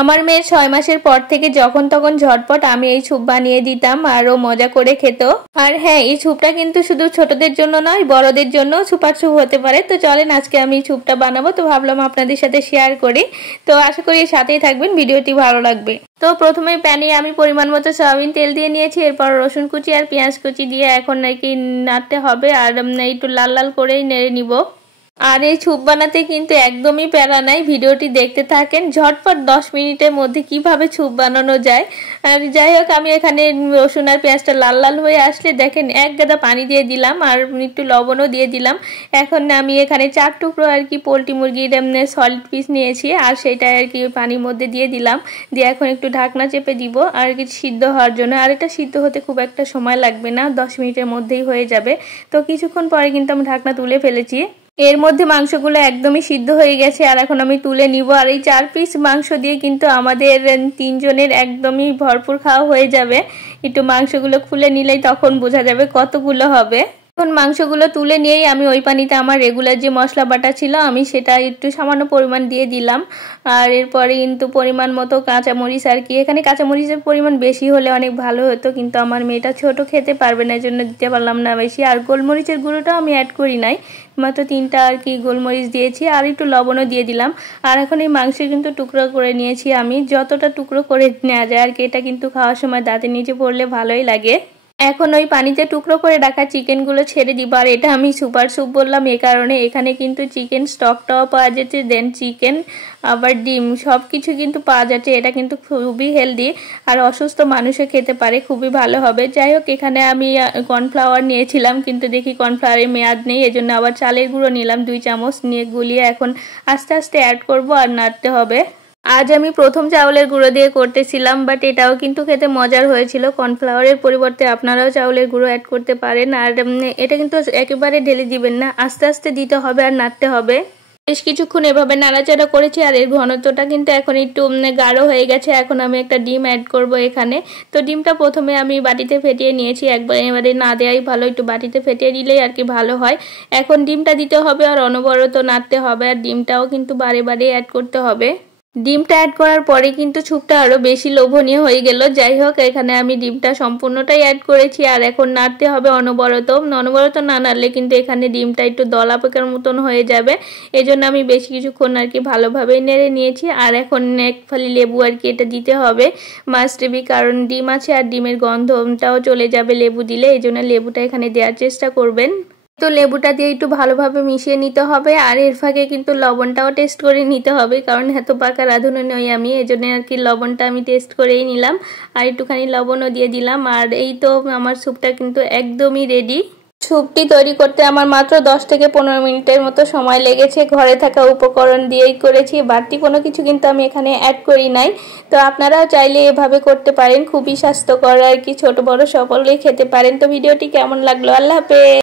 আমার মেয়ের 6 মাসের পর থেকে যখন তখন ঝটপট আমি এই স্যুপ বানিয়ে দিতাম আর ও মজা করে খেত। আর হ্যাঁ, এই স্যুপটা কিন্তু শুধু ছোটদের জন্য নয়, বড়দের জন্য সুপার স্যুপ হতে পারে। তো চলেন আজকে আমি স্যুপটা বানাবো, তো ভাবলাম আপনাদের সাথে শেয়ার করি। তো আশা করি সাথেই থাকবেন, ভিডিওটি ভালো লাগবে। তো প্রথমে প্যানে আমি পরিমাণ মতো সয়াবিন তেল দিয়ে নিয়েছি, এরপর রসুন কুচি আর পেঁয়াজ কুচি দিয়ে এখন নাকি নাড়তে হবে আর একটু লাল লাল করেই নেড়ে নিব। আর এই স্যুপ বানাতে কিন্তু একদমই প্যারা নাই, ভিডিওটি দেখতে থাকেন। ঝটপট 10 মিনিটের মধ্যে কিভাবে স্যুপ বানানো যায়। আর যাই হোক, আমি এখানে রসুন আর পেঁয়াজটা লাল লাল হয়ে আসলে দেখেন এক গাদা পানি দিয়ে দিলাম আর একটু লবণও দিয়ে দিলাম। এখন আমি এখানে 4 টুকরো আর কি পোলট্রি মুরগির সলিড পিস নিয়েছি আর সেটা আর কি পানির মধ্যে দিয়ে দিলাম। দিয়ে এখন একটু ঢাকনা চেপে দিব আর কি সিদ্ধ হওয়ার জন্য। আর এটা সিদ্ধ হতে খুব একটা সময় লাগবে না, 10 মিনিটের মধ্যেই হয়ে যাবে। তো কিছুক্ষণ পরে কিন্তু আমি ঢাকনা তুলে ফেলেছি। এর মধ্যে মাংসগুলো একদমই সিদ্ধ হয়ে গেছে আর এখন আমি তুলে নিব। আর এই 4 পিস মাংস দিয়ে কিন্তু আমাদের 3 জনের একদমই ভরপুর খাওয়া হয়ে যাবে। একটু মাংসগুলো খুলে নিলেই তখন বোঝা যাবে কতগুলো হবে। এখন মাংসগুলো তুলে নিয়েই আমি ওই পানিতে আমার রেগুলার যে মশলা বাটা ছিল আমি সেটা একটু সামান্য পরিমাণ দিয়ে দিলাম। আর এরপরে কিন্তু পরিমাণ মতো কাঁচামরিচ আর কি, এখানে কাঁচামরিচের পরিমাণ বেশি হলে অনেক ভালো হতো, কিন্তু আমার মেয়েটা ছোট খেতে পারবে না, এজন্য দিতে পারলাম না বেশি। আর গোলমরিচের গুঁড়োটাও আমি অ্যাড করি নাই, মাত্র 3টা আর কি গোলমরিচ দিয়েছি আর একটু লবণও দিয়ে দিলাম। আর এখন এই মাংস কিন্তু টুকরো করে নিয়েছি আমি, যতটা টুকরো করে নেওয়া যায় আর কি, এটা কিন্তু খাওয়ার সময় দাঁতের নিচে পড়লে ভালোই লাগে। এখন ওই পানিতে টুকরো করে রাখা চিকেনগুলো ছেড়ে দিব। আর এটা আমি সুপার স্যুপ বললাম এই কারণে, এখানে কিন্তু চিকেন স্টকটাও পাওয়া যাচ্ছে, দেন চিকেন আবার ডিম সব কিছু কিন্তু পাওয়া যাচ্ছে। এটা কিন্তু খুবই হেলদি আর অসুস্থ মানুষও খেতে পারে, খুবই ভালো হবে। যাই হোক, এখানে আমি কর্নফ্লাওয়ার নিয়েছিলাম কিন্তু দেখি কর্নফ্লাওয়ারের মেয়াদ নেই, এজন্য আবার চালের গুঁড়ো নিলাম 2 চামচ, নিয়ে গুলিয়ে এখন আস্তে আস্তে অ্যাড করব আর নাড়তে হবে। আজ আমি প্রথম চাউলের গুঁড়ো দিয়ে করতেছিলাম, বাট এটাও কিন্তু খেতে মজার হয়েছিল। কর্নফ্লাওয়ারের পরিবর্তে আপনারাও চাউলের গুঁড়ো অ্যাড করতে পারেন। আর এটা কিন্তু একেবারে ঢেলে দিবেন না, আস্তে আস্তে দিতে হবে আর নাড়তে হবে। বেশ কিছুক্ষণ এভাবে নাড়াচাড়া করেছি আর এর ঘনত্বটা কিন্তু এখন একটু গাঢ় হয়ে গেছে। এখন আমি একটা ডিম অ্যাড করব এখানে। তো ডিমটা প্রথমে আমি বাটিতে ফেটিয়ে নিয়েছি, এবারে না দেওয়াই ভালো, একটু বাটিতে ফেটিয়ে দিলেই আর কি ভালো হয়। এখন ডিমটা দিতে হবে আর অনবরত নাড়তে হবে, আর ডিমটাও কিন্তু বারে বারে অ্যাড করতে হবে। ডিমটা অ্যাড করার পরে কিন্তু স্যুপটা আরো বেশি লোভনীয় হয়ে গেল। যাই হোক, এখানে আমি ডিমটা সম্পূর্ণটাই অ্যাড করেছি আর এখন নাড়তে হবে অনবরত। অনবরত না নাড়লে কিন্তু এখানে ডিমটা একটু দলা পাকার মতন হয়ে যাবে, এজন্য আমি বেশ কিছুক্ষণ আর কি ভালোভাবে নেড়ে নিয়েছি। আর এখন এক ফালি লেবু আর কি এটা দিতে হবে মাস্ট বি, কারণ ডিম আছে আর ডিমের গন্ধটাও চলে যাবে লেবু দিলে, এজন্য লেবুটা এখানে দেওয়ার চেষ্টা করবেন। তো লেবুটা দিয়ে একটু ভালোভাবে মিশিয়ে নিতে হবে। আর এর ফাঁকে কিন্তু লবণটাও টেস্ট করে নিতে হবে, কারণ এত পাকা রাঁধুনি নই আমি, এজন্য আর কি লবণটা আমি টেস্ট করেই নিলাম আর একটুখানি লবণও দিয়ে দিলাম। আর এই তো আমার স্যুপটা কিন্তু একদমই রেডি। স্যুপটি তৈরি করতে আমার মাত্র 10 থেকে 15 মিনিটের মতো সময় লেগেছে, ঘরে থাকা উপকরণ দিয়েই করেছি, বাড়তি কোনো কিছু কিন্তু আমি এখানে অ্যাড করি নাই। তো আপনারাও চাইলে এভাবে করতে পারেন, খুবই স্বাস্থ্যকর আর কি, ছোট বড় সকলেই খেতে পারেন। তো ভিডিওটি কেমন লাগলো? আল্লাহ হাফেজ।